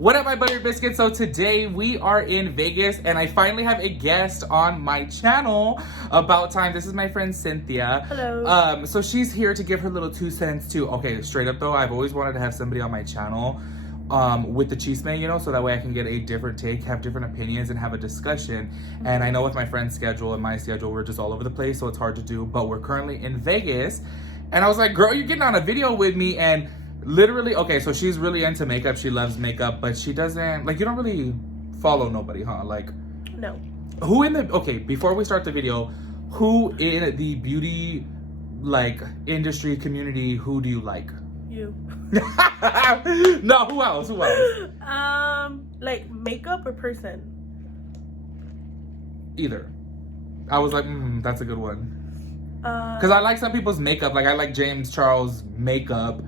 What up, my buttery biscuits? So today we are in Vegas and I finally have a guest on my channel. About time. This is my friend Cynthia. Hello. So she's here to give her little 2 cents too. Okay, straight up though, I've always wanted to have somebody on my channel with the chisme, you know, so that way I can get a different take, have different opinions, and have a discussion. And I know with my friend's schedule and my schedule, we're just all over the place, so it's hard to do. But we're currently in Vegas, and I was like, girl, you're getting on a video with me. And literally, okay, so she's really into makeup. She loves makeup, but she doesn't, like, you don't really follow nobody, huh? Like, No. who in the, okay, before we start the video, who in the beauty, like, industry community, who do you like? You. No, who else? Who else? Like makeup or person? Either. I was like, that's a good one. Because I like some people's makeup. Like, I like James Charles' makeup,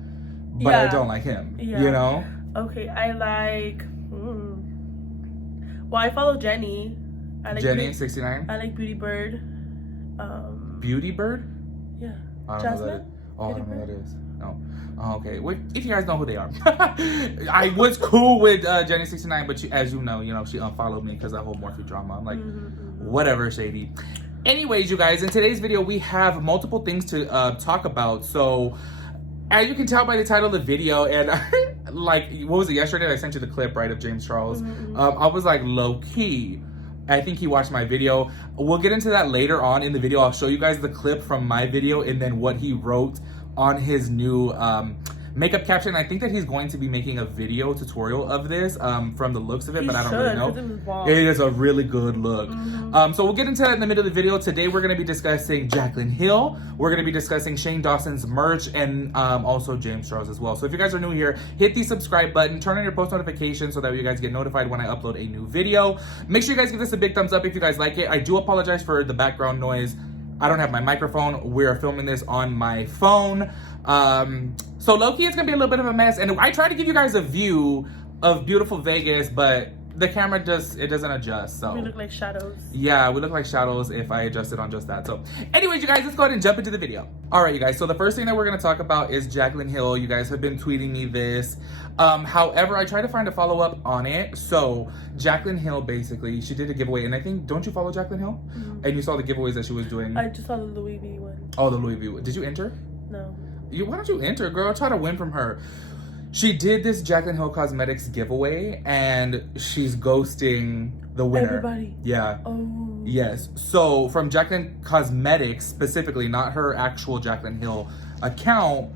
but I don't like him. Yeah. You know? Okay, I like. Well, I follow Jenny. I like Jenny 69. I like Beauty Bird. Beauty Bird? Yeah. I don't know who that is. Oh, I don't know who that is. No. Oh, okay. Well, if you guys know who they are. I was cool with Jenny 69, but as you know, she unfollowed me because that whole Morphe drama. I'm like, whatever, shady. Anyways, you guys, in today's video, we have multiple things to talk about. So, as you can tell by the title of the video, and like, what was it, yesterday? I sent you the clip, right, of James Charles. I was like, low-key, I think he watched my video. We'll get into that later on in the video. I'll show you guys the clip from my video and then what he wrote on his new makeup caption. I think that he's going to be making a video tutorial of this from the looks of it, but I don't really know. It is a really good look. So we'll get into that in the middle of the video. Today we're going to be discussing Jaclyn Hill. We're going to be discussing Shane Dawson's merch and also James Charles as well. So if you guys are new here, hit the subscribe button, turn on your post notifications so that you guys get notified when I upload a new video. Make sure you guys give this a big thumbs up if you guys like it. I do apologize for the background noise. I don't have my microphone. We're filming this on my phone. So low-key, it's gonna be a little bit of a mess. And I try to give you guys a view of beautiful Vegas, but the camera it doesn't adjust. So we look like shadows. Yeah, we look like shadows if I adjust it on just that. So anyways, you guys, let's go ahead and jump into the video. All right, you guys, so the first thing that we're gonna talk about is Jaclyn Hill. You guys have been tweeting me this. However, I tried to find a follow-up on it. So Jaclyn Hill, basically, she did a giveaway, and I think, don't you follow Jaclyn Hill? And you saw the giveaways that she was doing. I just saw the Louis V one. Oh, the Louis V. Did you enter? No. Why don't you enter, girl? Try to win from her. She did this Jaclyn Hill Cosmetics giveaway, and she's ghosting the winner. Everybody. Yeah. Oh. Yes. So from Jaclyn Cosmetics specifically, not her actual Jaclyn Hill account,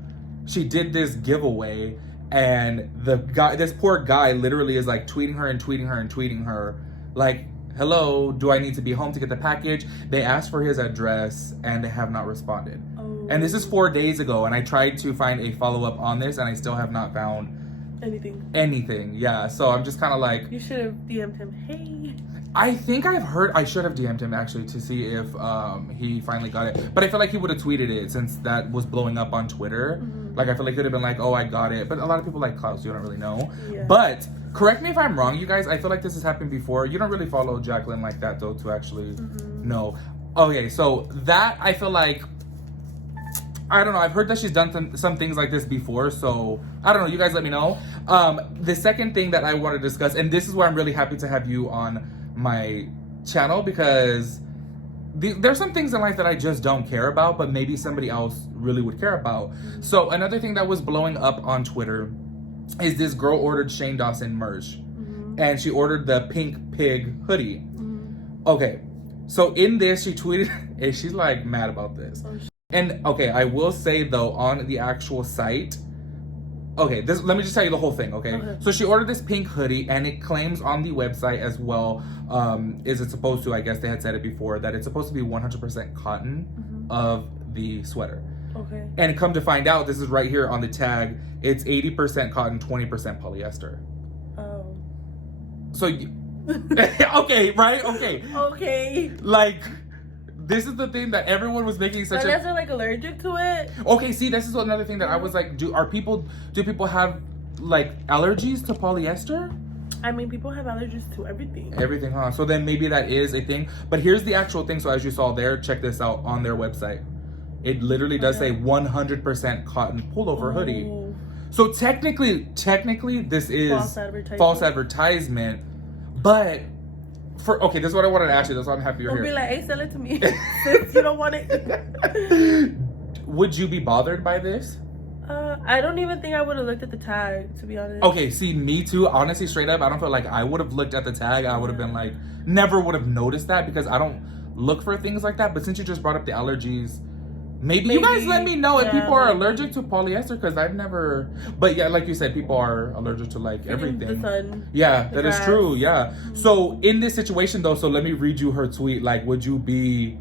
she did this giveaway, and this poor guy literally is like tweeting her and tweeting her and tweeting her, like, hello, do I need to be home to get the package? They asked for his address and they have not responded. And this is 4 days ago, and I tried to find a follow-up on this, and I still have not found anything. Yeah, so I'm just kind of like, you should have DM'd him. Hey. I think I should have DM'd him actually to see if he finally got it. But I feel like he would have tweeted it since that was blowing up on Twitter. Like, I feel like it would have been like, oh, I got it. But a lot of people like clout, so you don't really know. Yeah. But correct me if I'm wrong, you guys. I feel like this has happened before. You don't really follow Jaclyn like that, though, to actually know. Okay, so that, I feel like, I don't know. I've heard that she's done some things like this before, so I don't know. You guys let me know. The second thing that I want to discuss, and this is why I'm really happy to have you on my channel, because there's some things in life that I just don't care about, but maybe somebody else really would care about. So another thing that was blowing up on Twitter is this girl ordered Shane Dawson merch, and she ordered the pink pig hoodie. Okay, so in this, she tweeted, and she's like mad about this. And okay, I will say though, on the actual site, okay, let me just tell you the whole thing, okay? So she ordered this pink hoodie, and it claims on the website as well, is it supposed to, I guess they had said it before, that it's supposed to be 100% cotton of the sweater. Okay. And come to find out, this is right here on the tag, it's 80% cotton, 20% polyester. Oh. So, okay, right? Okay. Okay. Like, this is the thing that everyone was making such unless they're like allergic to it. Okay, see, this is another thing that I was like, do people have like allergies to polyester? I mean, people have allergies to everything. Everything, huh? So then maybe that is a thing. But here's the actual thing. So as you saw there, check this out on their website. It literally does say 100% cotton pullover hoodie. So technically, this is False advertisement. advertisement. But okay, this is what I wanted to ask you. That's why I'm happy you're Don't here. be like, hey, sell it to me since you don't want it. Would you be bothered by this? I don't even think I would have looked at the tag, to be honest. Okay, see, me too. Honestly, straight up, I don't feel like I would have looked at the tag. I would have been like, never would have noticed that because I don't look for things like that. But since you just brought up the allergies, maybe you guys let me know if people are allergic to polyester because I've never. But yeah, like you said, people are allergic to like everything. The sun. Yeah, the that is true. Yeah. Mm-hmm. So in this situation though, so let me read you her tweet. Like, would you be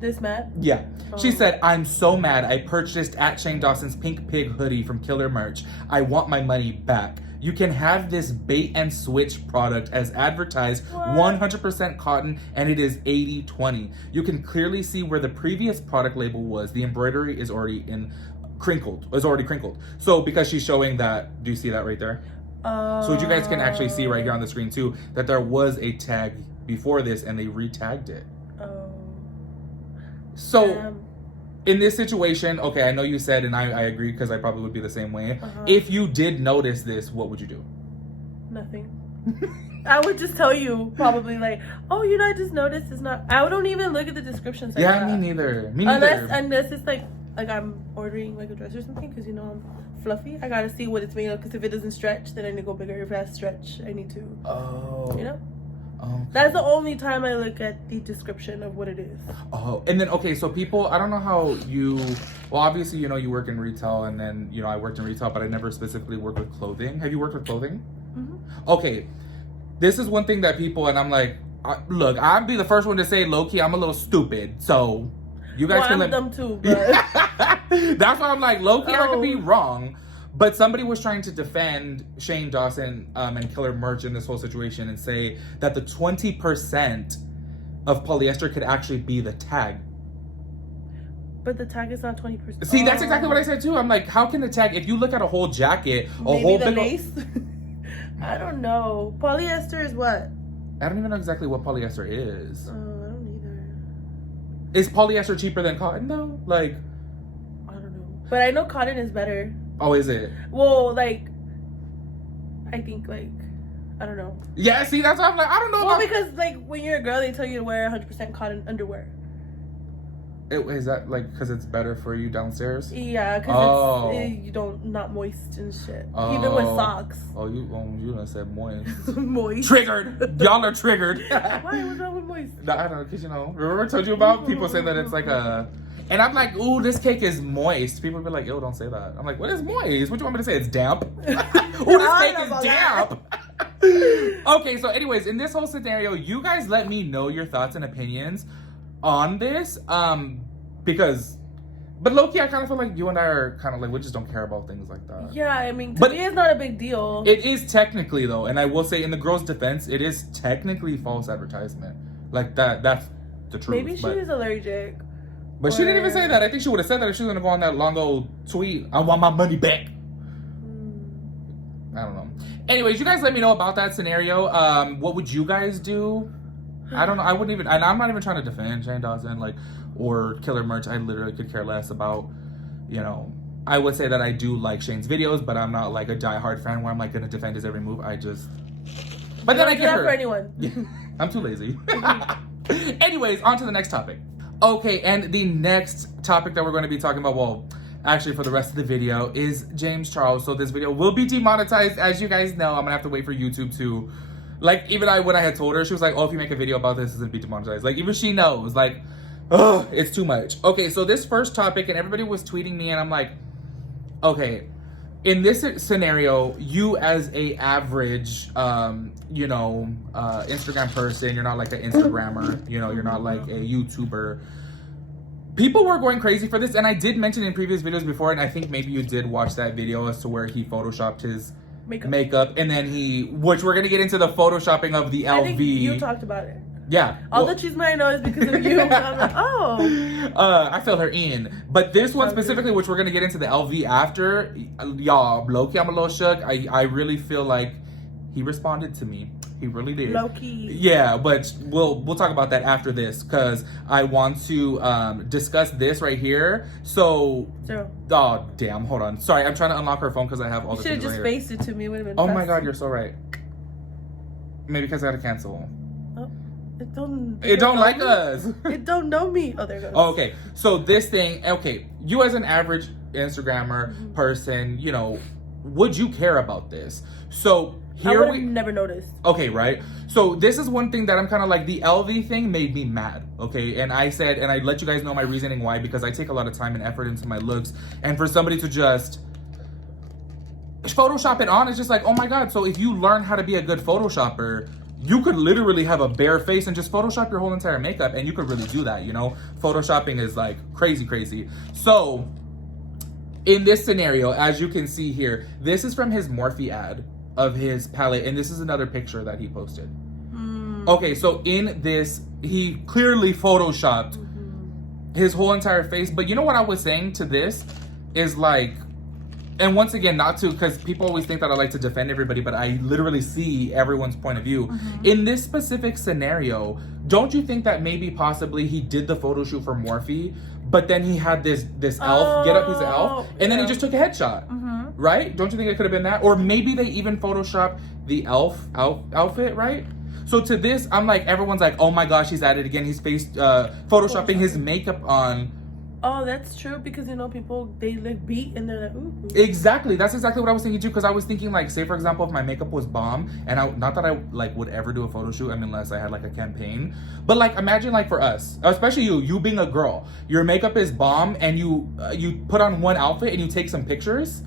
this mad? Yeah. She said, I'm so mad. I purchased at Shane Dawson's Pink Pig hoodie from Killer Merch. I want my money back. You can have this bait and switch product as advertised, 100% cotton, and it is 80/20. You can clearly see where the previous product label was. The embroidery is already crinkled. So because she's showing that, do you see that right there? So you guys can actually see right here on the screen too, that there was a tag before this and they re-tagged it. So in this situation, okay, I know you said, and I agree because I probably would be the same way. If you did notice this, what would you do? Nothing. I would just tell you probably like, oh, I just noticed it's not. I don't even look at the descriptions. Yeah, me neither. Unless it's like I'm ordering like a dress or something because I'm fluffy. I gotta see what it's made of because if it doesn't stretch, then I need to go bigger. If it has stretch, I need to. Okay. That's the only time I look at the description of what it is. And then, okay, so people, I don't know how obviously, you work in retail and then, I worked in retail, but I never specifically worked with clothing. Have you worked with clothing? Mm-hmm. Okay. This is one thing that people, and I'm like, look, I'd be the first one to say, low-key, I'm a little stupid. So, you guys can I'm dumb too, but... That's why I'm like, low-key, I could be wrong. But somebody was trying to defend Shane Dawson and Killer Merch in this whole situation and say that the 20% of polyester could actually be the tag. But the tag is not 20%. See, that's exactly what I said too. I'm like, how can the tag, if you look at a whole jacket, Maybe the lace? I don't know. Polyester is what? I don't even know exactly what polyester is. I don't either. Is polyester cheaper than cotton though? Like, I don't know. But I know cotton is better. Oh, is it? Well, like, I think, like, I don't know. Yeah, see, that's why I'm like, I don't know. Well, because, like, when you're a girl, they tell you to wear 100% cotton underwear. Is that, like, because it's better for you downstairs? Yeah, because you don't, not moist and shit. Even with socks. Oh, you done said moist. Moist. Triggered. Y'all are triggered. Why? What's wrong with moist? No, I don't know, because, remember I told you about people saying that it's like a... And I'm like, ooh, this cake is moist. People be like, yo, don't say that. I'm like, what is moist? What do you want me to say? It's damp? Ooh, this cake is damp. Okay, so anyways, in this whole scenario, you guys let me know your thoughts and opinions on this. But low-key, I kind of feel like you and I are kind of like, we just don't care about things like that. Yeah, I mean, to me, it's not a big deal. It is technically, though, and I will say, in the girl's defense, it is technically false advertisement. Like, that's the truth. Maybe she was allergic. But she didn't even say that. I think she would have said that if she was going to go on that long old tweet. I want my money back. I don't know. Anyways, you guys let me know about that scenario. What would you guys do? I don't know. I wouldn't even... And I'm not even trying to defend Shane Dawson, or Killer Merch. I literally could care less about, I would say that I do like Shane's videos, but I'm not like a diehard fan where I'm like going to defend his every move. I just... But then I get hurt. For anyone. I'm too lazy. Anyways, on to the next topic. Okay, and the next topic that we're going to be talking about, actually for the rest of the video, is James Charles. So this video will be demonetized. As you guys know, I'm going to have to wait for YouTube to... Like, even when I had told her, she was like, oh, if you make a video about this, it's going to be demonetized. Like, even she knows. Like, ugh, it's too much. Okay, so this first topic, and everybody was tweeting me, and I'm like, okay, in this scenario, you as a average, Instagram person, you're not like an Instagrammer, you're not like a YouTuber. People were going crazy for this, and I did mention in previous videos before, and I think maybe you did watch that video as to where he photoshopped his makeup and then which we're gonna get into the photoshopping of the LV. I think you talked about it. Yeah. All the chisme I know is because of you. I'm like, oh. I filled her in. But this one specifically, which we're going to get into the LV after, y'all, low-key, I'm a little shook. I really feel like he responded to me. He really did. Low key. Yeah, but we'll talk about that after this because I want to discuss this right here. So, oh damn, hold on. Sorry, I'm trying to unlock her phone because I have all the things right here. You should have just faced it to me. Would have been. Oh my god, you're so right. Maybe because I had to cancel. Oh, it don't like me. Us. It don't know me. Oh, there it goes. Oh, okay, so this thing. Okay, you as an average Instagrammer person, you know, would you care about this? So here we never noticed. Okay, right? So this is one thing that I'm kind of like, the LV thing made me mad, okay? And I said, and I let you guys know my reasoning why, because I take a lot of time and effort into my looks, and for somebody to just Photoshop it on, it's just like, oh my god. So if you learn how to be a good Photoshopper, you could literally have a bare face and just Photoshop your whole entire makeup, and you could really do that, you know? Photoshopping is like crazy. So in this scenario, as you can see here, this is from his Morphe ad of his palette, and this is another picture that he posted. Okay, so in this, he clearly photoshopped his whole entire face. But you know what I was saying to this is like, and once again, not to, because people always think that I like to defend everybody, but I literally see everyone's point of view. In this specific scenario, don't you think that maybe possibly he did the photo shoot for Morphe, but then he had this elf, get up his elf, and then he just took a headshot, right? Don't you think it could have been that? Or maybe they even photoshopped the elf outfit, right? So to this, I'm like, everyone's like, oh my gosh, he's at it again. He's photoshopping his makeup on. Oh, that's true, because you know people, they like beat and they're like, ooh. Exactly, that's exactly what I was thinking too. Because I was thinking like, say for example, if my makeup was bomb, and not that I like would ever do a photo shoot, I mean, unless I had like a campaign. But like, imagine like for us, especially you being a girl, your makeup is bomb, and you put on one outfit and you take some pictures,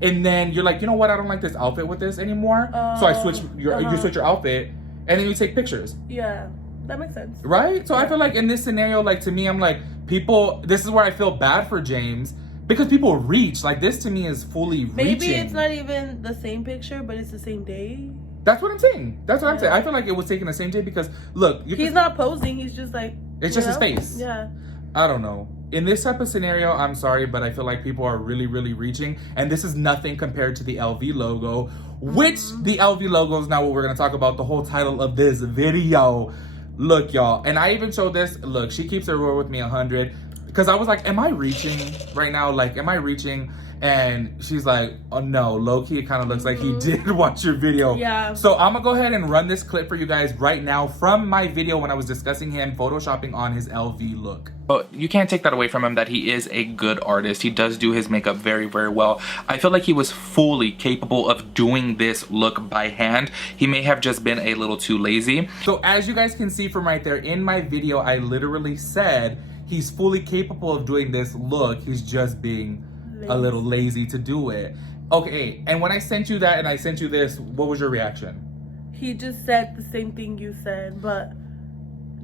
and then you're like, you know what, I don't like this outfit with this anymore, so I switch you switch your outfit, and then you take pictures. Yeah. That makes sense. Right? So I feel like in this scenario, like to me, I'm like, this is where I feel bad for James, because people reach. Like this to me is fully reaching. Maybe it's not even the same picture, but it's the same day. That's what I'm saying. I'm saying. I feel like it was taken the same day because look. He's not posing. He's just like. It's just his face. Yeah. I don't know. In this type of scenario, I'm sorry, but I feel like people are really reaching. And this is nothing compared to the LV logo, which the LV logo is now what we're going to talk about, the whole title of this video. Look, y'all, and I even showed this. Look, she keeps her word with me 100, because I was like, am I reaching right now? Like, am I reaching? And she's like, oh no, low-key it kind of looks like he did watch your video. Yeah. So I'm gonna go ahead and run this clip for you guys right now from my video when I was discussing him photoshopping on his LV look. But you can't take that away from him that he is a good artist. He does do his makeup very well. I feel like he was fully capable of doing this look by hand. He may have just been a little too lazy. So as you guys can see from right there in my video, I literally said he's fully capable of doing this look. He's just being a little lazy to do it. Okay, and when I sent you that and I sent you this, what was your reaction? He just said the same thing you said, but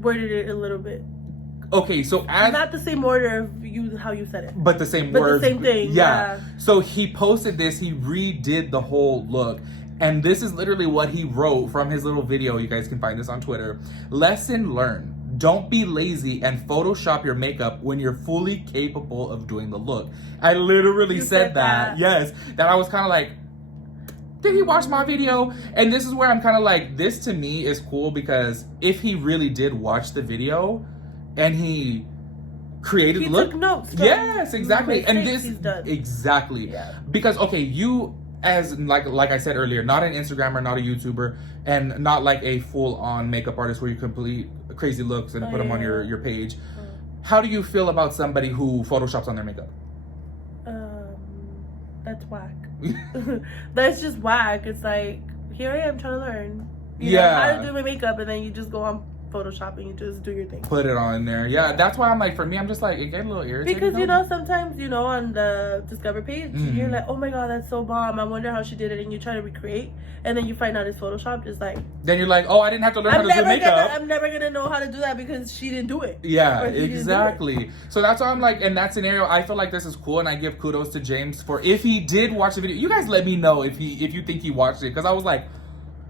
worded it a little bit. Okay, so not the same order of how you said it, but the same words. The same thing. Yeah. So he posted this. He redid the whole look, and this is literally what he wrote from his little video. You guys can find this on Twitter. Lesson learned. Don't be lazy and Photoshop your makeup when you're fully capable of doing the look. I literally said that. Yes, that I was kind of like, did he watch my video? And this is where I'm kind of like, this to me is cool, because if he really did watch the video and he created the look. Took notes. Yes, exactly. And this exactly. Yeah. Because okay, you as like I said earlier, not an Instagrammer, not a YouTuber, and not like a full-on makeup artist where you complete crazy looks and put them on your page. How do you feel about somebody who photoshops on their makeup? That's whack. That's just whack. It's like, here I am trying to learn know how to do my makeup, and then you just go on Photoshop and you just do your thing. Put it on there. Yeah, that's why I'm like, for me, I'm just like, it gets a little irritating. Because, you know, sometimes, you know, on the Discover page, you're like, oh my god, that's so bomb. I wonder how she did it. And you try to recreate, and then you find out it's Photoshop. Just like, then you're like, oh, I didn't have to learn how to do makeup. I'm never going to know how to do that because she didn't do it. Yeah, exactly. So that's why I'm like, in that scenario, I feel like this is cool, and I give kudos to James for if he did watch the video. You guys let me know if you think he watched it, because I was like,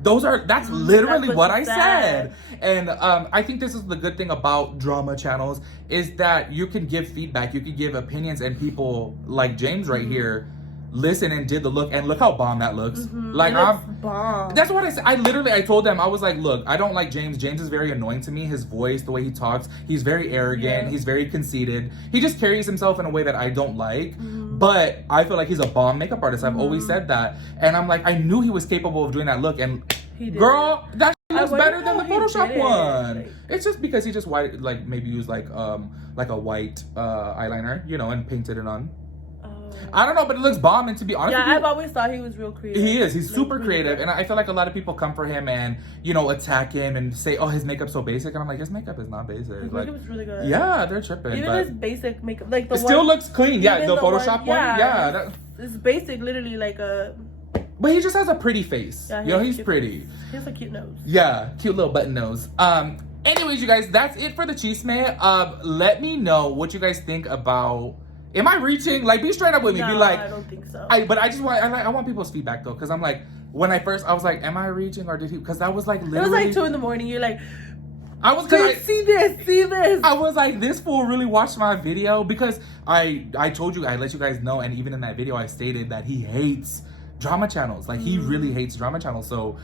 that's literally what I said. And I think this is the good thing about drama channels, is that you can give feedback, you can give opinions, and people like James right here listened and did the look, and look how bomb that looks. Like, bomb. That's what I said. I told them, I was like, look, I don't like James. James is very annoying to me. His voice, the way he talks, he's very arrogant. Yeah. He's very conceited. He just carries himself in a way that I don't like. But I feel like he's a bomb makeup artist. I've always said that. And I'm like, I knew he was capable of doing that look. And girl, that looks better than the Photoshop one. Like, it's just because he just maybe used like a white eyeliner, you know, and painted it on. I don't know, but it looks bomb. And to be honest with you, I've always thought he was real creative. He is. He's super creative. And I feel like a lot of people come for him and, you know, attack him and say, oh, his makeup's so basic. And I'm like, his makeup is not basic. His makeup is really good. Yeah, they're tripping. Even his basic makeup. Like it still looks clean. Yeah, the Photoshop one. Yeah. It's basic, literally like a... But he just has a pretty face. Yeah, you know, he's pretty. Face. He has a cute nose. Yeah, cute little button nose. Anyways, you guys, that's it for the Chisme. Let me know what you guys think about... Am I reaching? Like, be straight up with me. No, be like, I don't think so. But I just want, I want people's feedback though, because I'm like, when I was like, am I reaching or did he? Because that was like literally. It was like 2 a.m. You're like, I was see this. I was like, this fool really watched my video because I told you, I let you guys know, and even in that video, I stated that he hates drama channels. Like, he really hates drama channels. So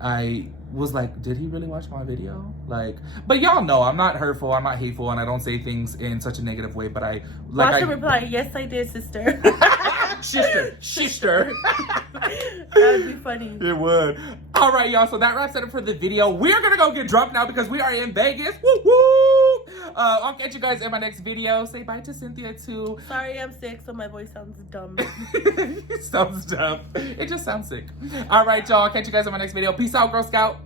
I was like, did he really watch my video? Like, but y'all know I'm not hurtful, I'm not hateful, and I don't say things in such a negative way, but watch the reply, yes I did, sister. Shister. That would be funny. It would. All right, y'all, so that wraps it up for the video. We're gonna go get drunk now because we are in Vegas. Woo woo! I'll catch you guys in my next video. Say bye to Cynthia too. Sorry, I'm sick, so my voice sounds dumb. It sounds dumb. It just sounds sick. All right, y'all, catch you guys in my next video. Peace out, Girl Scout.